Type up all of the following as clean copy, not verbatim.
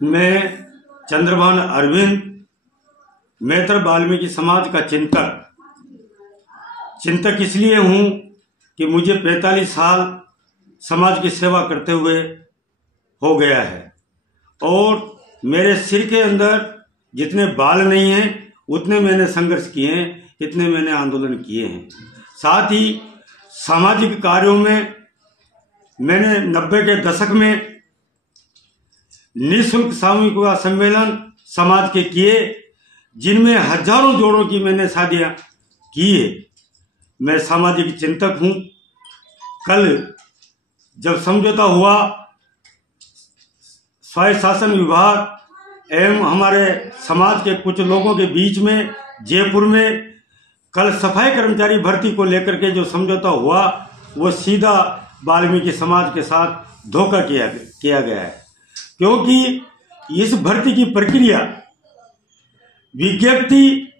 मैं चंद्रभान अरविंद मैत्र वाल्मीकि समाज का चिंतक इसलिए हूं कि मुझे 45 साल समाज की सेवा करते हुए हो गया है और मेरे सिर के अंदर जितने बाल नहीं हैं उतने मैंने संघर्ष किए हैं, इतने मैंने आंदोलन किए हैं। साथ ही सामाजिक कार्यों में मैंने 90 के दशक में निःशुल्क सामूहिक विवाह सम्मेलन समाज के किए, जिनमें हजारों जोड़ों की मैंने शादियां की है। मैं सामाजिक चिंतक हूं। कल जब समझौता हुआ स्वायत्त शासन विभाग एवं हमारे समाज के कुछ लोगों के बीच में जयपुर में, कल सफाई कर्मचारी भर्ती को लेकर के जो समझौता हुआ वो सीधा वाल्मीकि समाज के साथ धोखा किया गया है, क्योंकि इस भर्ती की प्रक्रिया विज्ञप्ति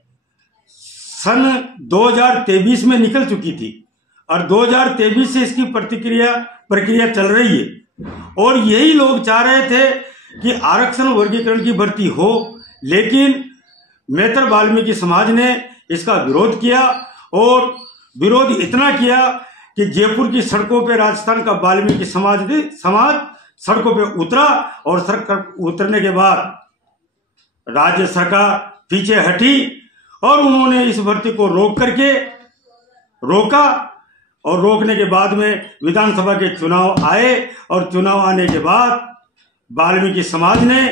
सन 2023 में निकल चुकी थी और 2023 से इसकी प्रक्रिया चल रही है और यही लोग चाह रहे थे कि आरक्षण वर्गीकरण की भर्ती हो, लेकिन मैत्र वाल्मीकि समाज ने इसका विरोध किया और विरोध इतना किया कि जयपुर की सड़कों पे राजस्थान का वाल्मीकि समाज सड़कों पे उतरा और सड़क उतरने के बाद राज्य सरकार पीछे हटी और उन्होंने इस भर्ती को रोका और रोकने के बाद में विधानसभा के चुनाव आए और चुनाव आने के बाद वाल्मीकि समाज ने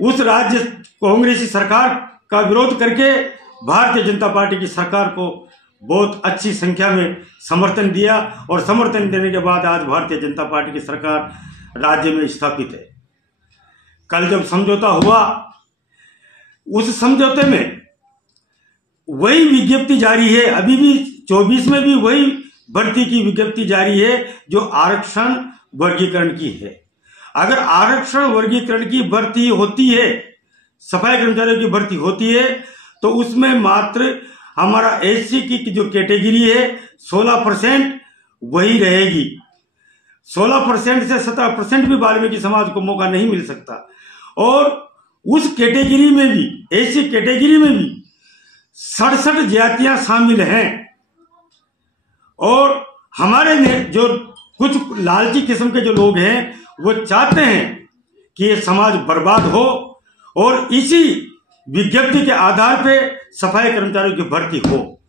उस राज्य कांग्रेसी सरकार का विरोध करके भारतीय जनता पार्टी की सरकार को बहुत अच्छी संख्या में समर्थन दिया और समर्थन देने के बाद आज भारतीय जनता पार्टी की सरकार राज्य में स्थापित है। कल जब समझौता हुआ उस समझौते में वही विज्ञप्ति जारी है, अभी भी 24 में भी वही भर्ती की विज्ञप्ति जारी है जो आरक्षण वर्गीकरण की है। अगर आरक्षण वर्गीकरण की भर्ती होती है, सफाई कर्मचारियों की भर्ती होती है, तो उसमें मात्र हमारा एससी की जो कैटेगरी है 16% वही रहेगी। 16% से 17% भी वाल्मीकि समाज को मौका नहीं मिल सकता और उस कैटेगरी में भी, एससी कैटेगरी में भी 67 जातियां शामिल हैं और हमारे जो कुछ लालची किस्म के जो लोग हैं वो चाहते हैं कि ये समाज बर्बाद हो और इसी विज्ञप्ति के आधार पे सफाई कर्मचारियों की भर्ती हो,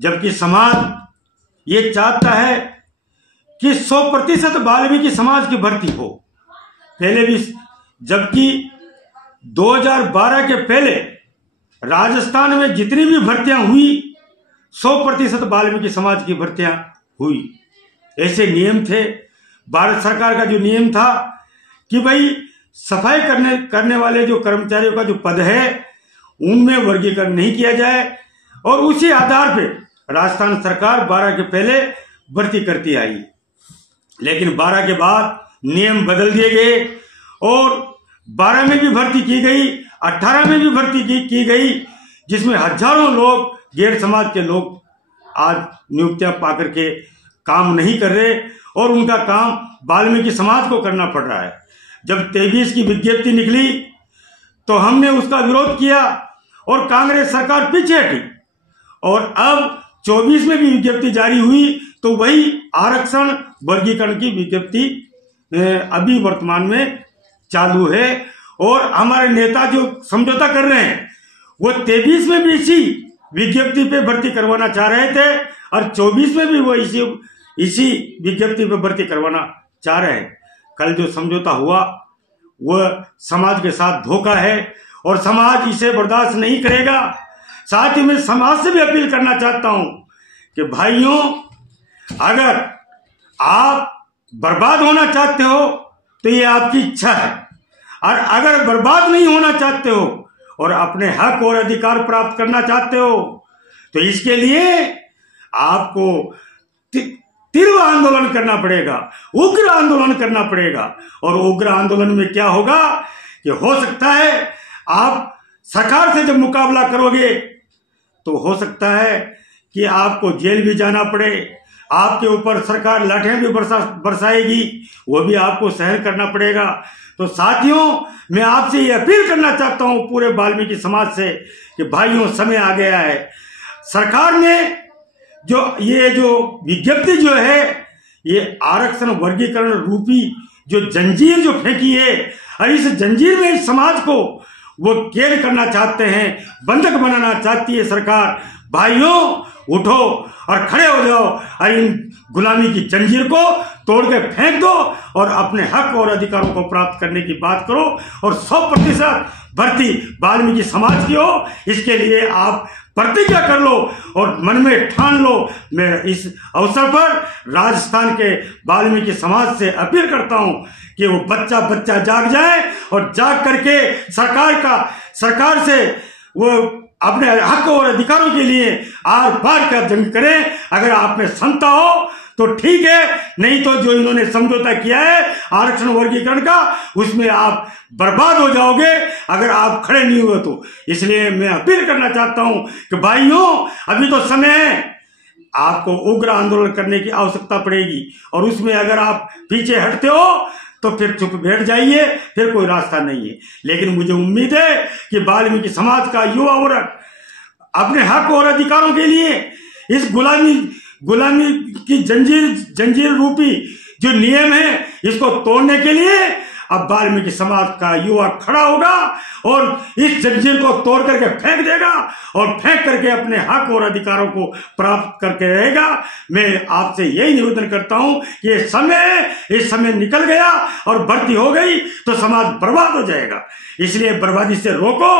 जबकि समाज ये चाहता है कि 100% वाल्मीकि समाज की भर्ती हो। पहले भी, जबकि 2012 के पहले राजस्थान में जितनी भी भर्तियां हुई 100% वाल्मीकि समाज की भर्तियां हुई। ऐसे नियम थे, भारत सरकार का जो नियम था कि भाई सफाई करने वाले जो कर्मचारियों का जो पद है उनमें वर्गीकरण नहीं किया जाए और उसी आधार पे राजस्थान सरकार 12 के पहले भर्ती करती आई। लेकिन 12 के बाद नियम बदल दिए गए और 12 में भी भर्ती की गई, 18 में भी भर्ती की गई, जिसमें हजारों लोग, गैर समाज के लोग आज नियुक्तियां पाकर के काम नहीं कर रहे और उनका काम वाल्मीकि समाज को करना पड़ रहा है। जब 23 की विज्ञप्ति निकली तो हमने उसका विरोध किया और कांग्रेस सरकार पीछे हटी और अब 24 में भी विज्ञप्ति जारी हुई तो वही आरक्षण वर्गीकरण की विज्ञप्ति अभी वर्तमान में चालू है और हमारे नेता जो समझौता कर रहे हैं वो 23 में भी इसी विज्ञप्ति पे भर्ती करवाना चाह रहे थे और 24 में भी वो इसी विज्ञप्ति पे भर्ती करवाना चाह रहे हैं। कल जो समझौता हुआ वह समाज के साथ धोखा है और समाज इसे बर्दाश्त नहीं करेगा। साथ ही मैं समाज से भी अपील करना चाहता हूं कि भाइयों, अगर आप बर्बाद होना चाहते हो तो ये आपकी इच्छा है और अगर बर्बाद नहीं होना चाहते हो और अपने हक और अधिकार प्राप्त करना चाहते हो तो इसके लिए आपको तीव्र आंदोलन करना पड़ेगा, उग्र आंदोलन करना पड़ेगा। और उग्र आंदोलन में क्या होगा कि हो सकता है आप सरकार से जब मुकाबला करोगे तो हो सकता है कि आपको जेल भी जाना पड़े, आपके ऊपर सरकार लाठियां भी बरसाएगी, वो भी आपको सहन करना पड़ेगा। तो साथियों, मैं आपसे ये अपील करना चाहता हूं पूरे वाल्मीकि समाज से कि भाइयों, समय आ गया है। सरकार ने जो विज्ञप्ति जो है, ये आरक्षण वर्गीकरण रूपी जो जंजीर जो फेंकी है, और इस जंजीर में इस समाज को वो कैद करना चाहते हैं, बंधक बनाना चाहती है सरकार। भाइयों, उठो और खड़े हो जाओ और इन गुलामी की जंजीर को तोड़ के फेंक दो और अपने हक और अधिकारों को प्राप्त करने की बात करो। और 100% भर्ती वाल्मीकि समाज की हो, इसके लिए आप प्रतिज्ञा कर लो और मन में ठान लो। मैं इस अवसर पर राजस्थान के वाल्मीकि समाज से अपील करता हूं कि वो बच्चा बच्चा जाग जाए और जाग करके सरकार से वो अपने हक और अधिकारों के लिए आर पार का जंग करें। अगर आप में क्षमता हो तो ठीक है, नहीं तो जो इन्होंने समझौता किया है आरक्षण वर्गीकरण का, उसमें आप बर्बाद हो जाओगे अगर आप खड़े नहीं हुए तो। इसलिए मैं अपील करना चाहता हूं कि भाइयों, अभी तो समय है, आपको उग्र आंदोलन करने की आवश्यकता पड़ेगी। और उसमें अगर आप पीछे हटते हो तो फिर चुप बैठ जाइए, फिर कोई रास्ता नहीं है। लेकिन मुझे उम्मीद है कि वाल्मीकि समाज का युवा वर्ग अपने हक और अधिकारों के लिए इस गुलामी की जंजीर रूपी जो नियम है, इसको तोड़ने के लिए अब वाल्मीकि समाज का युवा खड़ा होगा और इस जंजीर को तोड़ करके फेंक देगा और फेंक करके अपने हक और अधिकारों को प्राप्त करके रहेगा। मैं आपसे यही निवेदन करता हूं कि इस समय निकल गया और भर्ती हो गई तो समाज बर्बाद हो जाएगा। इसलिए बर्बादी से रोको।